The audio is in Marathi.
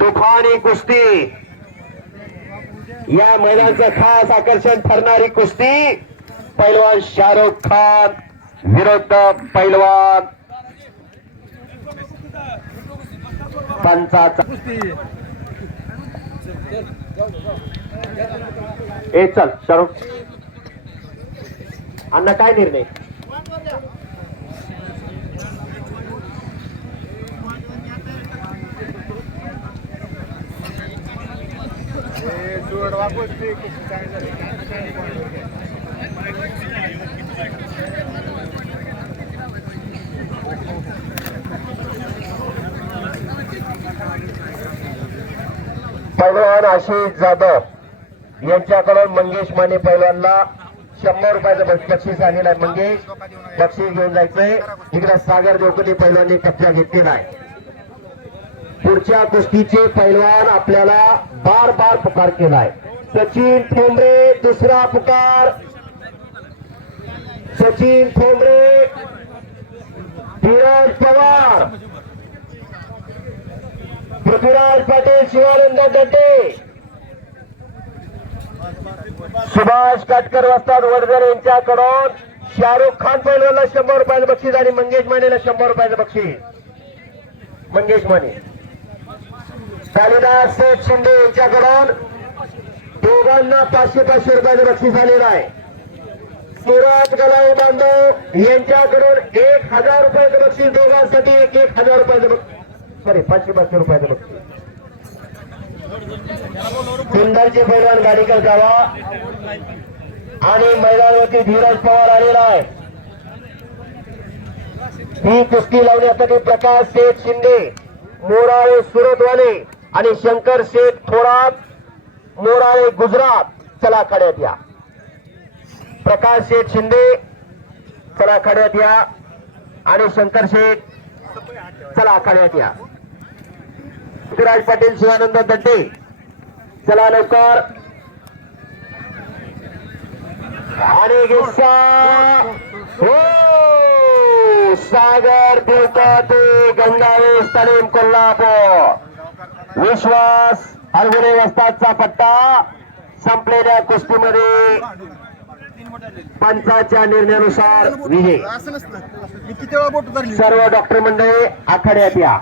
तुफानी कुस्ती. या महिलांचं खास आकर्षण ठरणारी कुस्ती पैलवान शाहरुख खान विरुद्ध पैलवान. पंचाचा ए चल शाहरुख. अण्णा काय निर्णय? पैलवान आशिष जाधव यांच्याकडून मंगेश माने पैलवानला शंभर रुपयाचं बक्षीस आलेलं आहे. मंगेश बक्षीस घेऊन जायचंय. इकडे सागर देवकली पैलवानने कब्जा घेतलेला आहे. पुढच्या कुस्तीचे पैलवान आपल्याला बार बार पुकार केलाय. सचिन ठोंबरे दुसरा पुकार. सचिन ठोंबरे. धीरज पवार. पृथ्वीराज पाटील शिवानंद दटे सुभाष काटकर वस्ताद वडकर यांच्याकडून शाहरुख खान पैलवानला शंभर रुपयाचं बक्षीस आणि मंगेश मानेला शंभर रुपयाचं बक्षीस. मंगेश माने. कालिदास शिंदे यांच्याकडून दोघांना पाचशे पाचशे रुपयाचं बक्षीस आलेलं आहे. सुरज गलाव बांधव यांच्याकडून एक हजार रुपयाचं बक्षीस दोघांसाठी एक एक हजार रुपयाचं बक्षीस सॉरी पाचशे पाचशे रुपयाचं बक्षीस. कुंडलचे पैलवान गाडीकर जावा आणि मैदानावरती धीरज पवार आलेला आहे. ही कुस्ती लावण्यासाठी प्रकाश शेठ शिंदे मोराळे सुरतवाले आणि शंकर शेठ थोरात मोराळे गुजरात चला खड्यात या. प्रकाश शेठ शिंदे चला खड्यात या. आणि शंकर शेठ चला खड्यात या. पृथ्वीराज पाटील शिवानंद दड्डे चला लवकर आणि हो सागर देवता ते गंगावेश तालीम कोल्हापूर. विश्वास हरगुरे वस्तादचा पट्टा संपलेल्या कुस्तीमध्ये पंचाच्या निर्णयानुसार विजय. सर्व डॉक्टर मंडळी आखाड्यात या.